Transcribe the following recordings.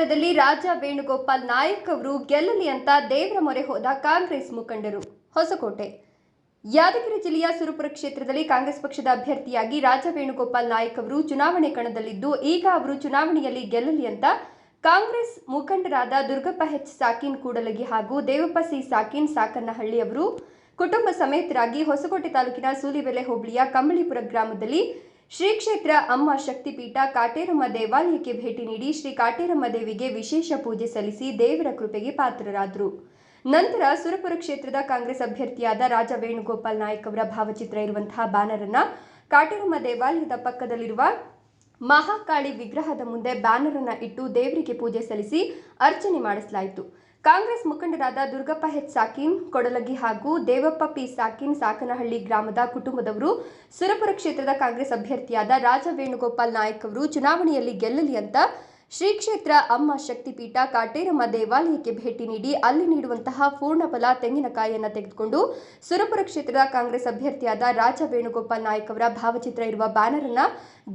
ಕ್ಷೇತ್ರದಲ್ಲಿ ರಾಜ ವೇಣುಗೋಪಾಲ್ ನಾಯಕ್ ಅವರು ಗೆಲ್ಲಲಿ ಅಂತ ದೇವರ ಮೊರೆ ಹೋದ ಕಾಂಗ್ರೆಸ್ ಮುಖಂಡರು. ಹೊಸಕೋಟೆ ಯಾದಗಿರಿ ಜಿಲ್ಲೆಯ ಸುರಪುರ ಕ್ಷೇತ್ರದಲ್ಲಿ ಕಾಂಗ್ರೆಸ್ ಪಕ್ಷದ ಅಭ್ಯರ್ಥಿಯಾಗಿ ರಾಜ ವೇಣುಗೋಪಾಲ್ ನಾಯಕ್ ಅವರು ಚುನಾವಣೆ ಕಣದಲ್ಲಿದ್ದು, ಈಗ ಅವರು ಚುನಾವಣೆಯಲ್ಲಿ ಗೆಲ್ಲಲಿ ಅಂತ ಕಾಂಗ್ರೆಸ್ ಮುಖಂಡರಾದ ದುರ್ಗಪ್ಪ ಎಚ್ ಸಾಕಿನ್ ಕೂಡಲಗಿ ಹಾಗೂ ದೇವಪ್ಪ ಸಿ ಸಾಕಿನ್ ಸಾಕನ್ನಹಳ್ಳಿ ಅವರು ಕುಟುಂಬ ಸಮೇತರಾಗಿ ಹೊಸಕೋಟೆ ತಾಲೂಕಿನ ಸೂಲಿಬೆಲೆ ಹೋಬಳಿಯ ಕಂಬಳಿಪುರ ಗ್ರಾಮದಲ್ಲಿ ಶ್ರೀ ಕ್ಷೇತ್ರ ಅಮ್ಮ ಶಕ್ತಿಪೀಠ ಕಾಟೇರಮ್ಮ ದೇವಾಲಯಕ್ಕೆ ಭೇಟಿ ನೀಡಿ ಶ್ರೀ ಕಾಟೇರಮ್ಮ ದೇವಿಗೆ ವಿಶೇಷ ಪೂಜೆ ಸಲ್ಲಿಸಿ ದೇವರ ಕೃಪೆಗೆ ಪಾತ್ರರಾದರು. ನಂತರ ಸುರಪುರ ಕ್ಷೇತ್ರದ ಕಾಂಗ್ರೆಸ್ ಅಭ್ಯರ್ಥಿಯಾದ ರಾಜ ವೇಣುಗೋಪಾಲ್ ನಾಯಕ್ ಅವರ ಭಾವಚಿತ್ರ ಇರುವಂತಹ ಬ್ಯಾನರ್ ಅನ್ನು ಕಾಟೇರಮ್ಮ ದೇವಾಲಯದ ಪಕ್ಕದಲ್ಲಿರುವ ಮಹಾಕಾಳಿ ವಿಗ್ರಹದ ಮುಂದೆ ಬ್ಯಾನರ್ ಅನ್ನು ಇಟ್ಟು ದೇವರಿಗೆ ಪೂಜೆ ಸಲ್ಲಿಸಿ ಅರ್ಚನೆ ಮಾಡಿಸಲಾಯಿತು. ಕಾಂಗ್ರೆಸ್ ಮುಖಂಡರಾದ ದುರ್ಗಪ್ಪ ಎಚ್ ಸಾಕಿನ್ ಕೊಡಲಗಿ ಹಾಗೂ ದೇವಪ್ಪ ಪಿ ಸಾಕಿನ್ ಸಾಕನಹಳ್ಳಿ ಗ್ರಾಮದ ಕುಟುಂಬದವರು ಸುರಪುರ ಕ್ಷೇತ್ರದ ಕಾಂಗ್ರೆಸ್ ಅಭ್ಯರ್ಥಿಯಾದ ರಾಜ ವೇಣುಗೋಪಾಲ್ ನಾಯಕ್ ಅವರು ಚುನಾವಣೆಯಲ್ಲಿ ಗೆಲ್ಲಲಿ ಅಂತ ಶ್ರೀ ಕ್ಷೇತ್ರ ಅಮ್ಮ ಶಕ್ತಿಪೀಠ ಕಾಟೇರಮ್ಮ ದೇವಾಲಯಕ್ಕೆ ಭೇಟಿ ನೀಡಿ ಅಲ್ಲಿ ನೀಡುವಂತಹ ಪೂರ್ಣಫಲ ತೆಂಗಿನಕಾಯಿಯನ್ನು ತೆಗೆದುಕೊಂಡು ಸುರಪುರ ಕ್ಷೇತ್ರದ ಕಾಂಗ್ರೆಸ್ ಅಭ್ಯರ್ಥಿಯಾದ ರಾಜ ವೇಣುಗೋಪಾಲ್ ನಾಯಕ್ ಅವರ ಭಾವಚಿತ್ರ ಇರುವ ಬ್ಯಾನರ್ ಅನ್ನು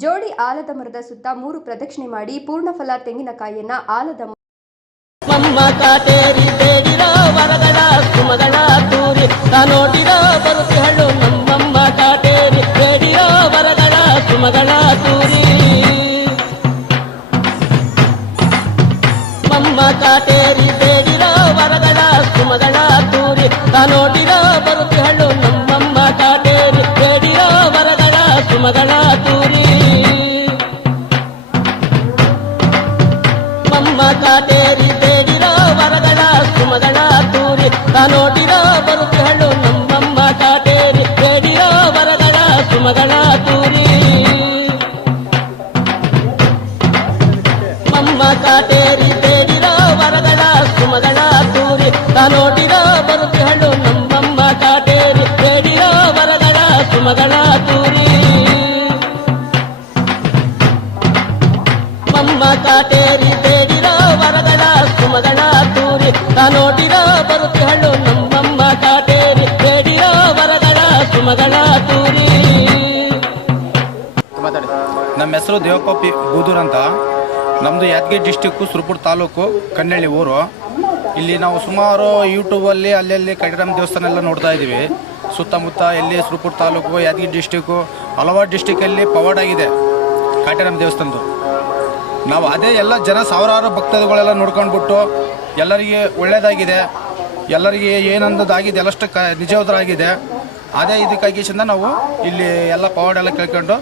ಜೋಡಿ ಆಲದ ಮರದ ಸುತ್ತ 3 ಪ್ರದಕ್ಷಿಣೆ ಮಾಡಿ ಪೂರ್ಣಫಲ ತೆಂಗಿನಕಾಯಿಯನ್ನ ಆಲದ ಮಮ್ಮ ಕಾಟೇರಿ ಬೇಡಿರೋ ವರಗಳ ಸುಮಗಳ ತೂರಿ ನೋಡಿರೋ ಬರುತ್ತಿ ಹಳ್ಳು ನಮ್ಮಮ್ಮ ಕಾಟೇರಿ ಬೇಡಿರೋ ವರಗಳ ಸುಮಗಳ ತೂರಿ ಮಮ್ಮ ಕಾಟೇರಿ ಬೇಡಿರೋ ವರಗಳ ಸುಮಗಳ ತೂರಿ ನೋಡಿರೋ ಬರುತ್ತಿ ಹಳ್ಳು ನಮ್ಮಮ್ಮ ಕಾಟೇರಿ ಬೇಡಿರೋ ವರಗಳ ಸುಮಗಳ ತೂರಿ ಮಮ್ಮ ಕಾಟೇರಿ ವರಗಳ ಸುಮಗಳ ತೂರಿ ನೋಡಿರೋ ಬರುತ್ತಿ ಹಳ್ಳು ನಮ್ಮಮ್ಮ ಕಾಟೇರಿ ಬೇಡಿರೋ ವರಗಳ ಸುಮಗಳ ತೂರಿ ಮಮ್ಮ ಕಾಟೇರಿ ಬೇಡಿರೋ ವರಗಳ ಸುಮಗಳ ತೂರಿ ನೋಡಿರೋ ಬರುತ್ತಿ ಹಳ್ಳು ನಮ್ಮಮ್ಮ ಕಾಟೇರಿ ಬೇಡಿರೋ ವರಗಳ ಸುಮಗಳ ತೂರಿ ಮಮ್ಮ ಕಾಟೇರಿ ಬೇಡಿರೋ ವರಗಳ ಸುಮಗಳ ತೂರಿ ನೋಡಿರೋ ಬರುತ್ತಿ ಹಳ್ಳು ನಮ್ಮಮ್ಮ ಕಾಟೇರಿ ಬೇಡಿರೋ ವರಗಳ ಸುಮಗಳ ತೂರಿ. ನಮ್ಮ ಹೆಸರು ದೇವಪ್ಪ ಪಿ ಬೂದೂರ್ ಅಂತ. ನಮ್ಮದು ಯಾದಗಿರಿ ಡಿಸ್ಟಿಕ್ಕು ಸುರಪುರ ತಾಲೂಕು ಕನ್ನಳ್ಳಿ ಊರು. ಇಲ್ಲಿ ನಾವು ಸುಮಾರು ಯೂಟ್ಯೂಬಲ್ಲಿ ಅಲ್ಲಲ್ಲಿ ಕಾಟೇರಮ್ಮ ದೇವಸ್ಥಾನ ಎಲ್ಲ ನೋಡ್ತಾ ಇದ್ದೀವಿ. ಸುತ್ತಮುತ್ತ ಎಲ್ಲಿ ಸುರಪುರ ತಾಲೂಕು ಯಾದಗಿರಿ ಡಿಸ್ಟಿಕ್ಕು ಹಲವಾರು ಡಿಸ್ಟಿಕಲ್ಲಿ ಪವಾಡ್ ಆಗಿದೆ ಕಾಟೇರಮ್ಮ ದೇವಸ್ಥಾನದ್ದು. ನಾವು ಅದೇ ಎಲ್ಲ ಜನ ಸಾವಿರಾರು ಭಕ್ತಾದಿಗಳೆಲ್ಲ ನೋಡ್ಕೊಂಡ್ಬಿಟ್ಟು ಎಲ್ಲರಿಗೆ ಒಳ್ಳೆಯದಾಗಿದೆ, ಎಲ್ಲರಿಗೆ ಏನಂದಾಗಿದೆ ಎಲ್ಲಷ್ಟು ನಿಜವಾದರಾಗಿದೆ. ಅದೇ ಇದಕ್ಕಾಗಿಸಿಂದ ನಾವು ಇಲ್ಲಿ ಎಲ್ಲ ಪವಾಡೆಲ್ಲ ಕೇಳ್ಕೊಂಡು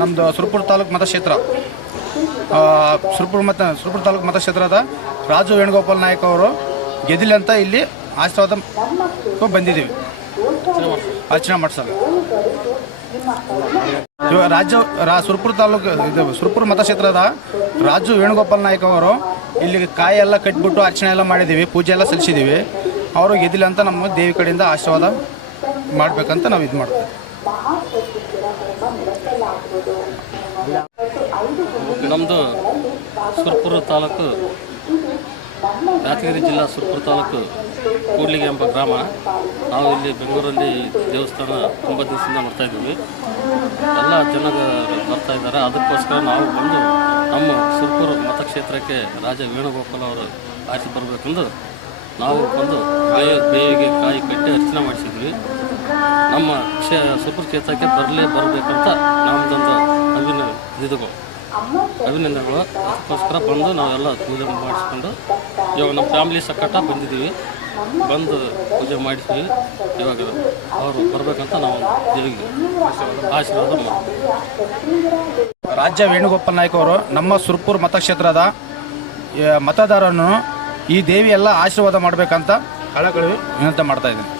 ನಮ್ಮದು ಸುರಪುರ ತಾಲೂಕು ಮತಕ್ಷೇತ್ರ ಸುರಪುರ ತಾಲೂಕು ಮತಕ್ಷೇತ್ರದ ರಾಜ ವೇಣುಗೋಪಾಲ್ ನಾಯಕ್ ಅವರು ಗೆದ್ದಿಲ್ಲ ಅಂತ ಇಲ್ಲಿ ಆಶೀರ್ವಾದ ಬಂದಿದ್ದೀವಿ ಅರ್ಚನೆ ಮಾಡಿಸಲು. ಇವಾಗ ಸುರಪುರ ತಾಲೂಕು ಸುರಪುರ ಮತಕ್ಷೇತ್ರದ ರಾಜು ವೇಣುಗೋಪಾಲ್ ನಾಯಕ್ ಅವರು ಇಲ್ಲಿ ಕಾಯಿ ಎಲ್ಲ ಕಟ್ಬಿಟ್ಟು ಅರ್ಚನೆ ಎಲ್ಲ ಮಾಡಿದ್ದೀವಿ, ಪೂಜೆ ಎಲ್ಲ ಸಲ್ಲಿಸಿದ್ದೀವಿ. ಅವರು ಗೆದ್ದಿಲ್ಲ ಅಂತ ನಮ್ಮ ದೇವಿ ಕಡೆಯಿಂದ ಆಶೀರ್ವಾದ ಮಾಡಬೇಕಂತ ನಾವು ಇದು ಮಾಡ್ತೀವಿ. ನಮ್ಮದು ಸುರಪುರ ತಾಲೂಕು ಯಾದಗಿರಿ ಜಿಲ್ಲಾ ಸುರಪುರ ತಾಲೂಕು ಕೂಡ್ಲಿಗೆ ಎಂಬ ಗ್ರಾಮ. ನಾವು ಇಲ್ಲಿ ಬೆಂಗಳೂರಲ್ಲಿ ದೇವಸ್ಥಾನ ತುಂಬ ದಿವಸದಿಂದ ಮಾಡ್ತಾಯಿದ್ದೀವಿ. ಎಲ್ಲ ಜನ ಬರ್ತಾ ಇದ್ದಾರೆ. ಅದಕ್ಕೋಸ್ಕರ ನಾವು ಬಂದು ನಮ್ಮ ಸುರಪುರ ಮತಕ್ಷೇತ್ರಕ್ಕೆ ರಾಜ ವೇಣುಗೋಪಾಲ್ ಅವರು ಆರಿಸಿ ಬರಬೇಕೆಂದು ನಾವು ಬಂದು ಬೇವಿಗೆ ಕಾಯಿ ಕಟ್ಟಿ ಅರ್ಚನೆ ಮಾಡಿಸಿದ್ವಿ. ನಮ್ಮ ಸುರಪುರ ಕ್ಷೇತ್ರಕ್ಕೆ ಬರಬೇಕಂತ ನಮ್ಮದೊಂದು ಅಭಿನಂದನೆಗಳು. ಅದಕ್ಕೋಸ್ಕರ ಬಂದು ನಾವೆಲ್ಲ ಪೂಜೆ ಮಾಡಿಸ್ಕೊಂಡು ಇವಾಗ ನಮ್ಮ ಫ್ಯಾಮಿಲಿ ಸಕಟ ಬಂದಿದ್ದೀವಿ. ಬಂದು ಪೂಜೆ ಮಾಡಿದ್ವಿ. ಇವಾಗ ಅವರು ಬರಬೇಕಂತ ನಾವು ದೇವಿಗೆ ಆಶೀರ್ವಾದ ಮಾಡ್ತೀವಿ. ರಾಜ ವೇಣುಗೋಪಾಲ್ ನಾಯಕ್ ಅವರು ನಮ್ಮ ಸುರಪುರ ಮತಕ್ಷೇತ್ರದ ಮತದಾರರನ್ನು ಈ ದೇವಿ ಎಲ್ಲ ಆಶೀರ್ವಾದ ಮಾಡಬೇಕಂತ ಕಳಕಳಿ ವಿನಂತಿ ಮಾಡ್ತಾ ಇದ್ದೀನಿ.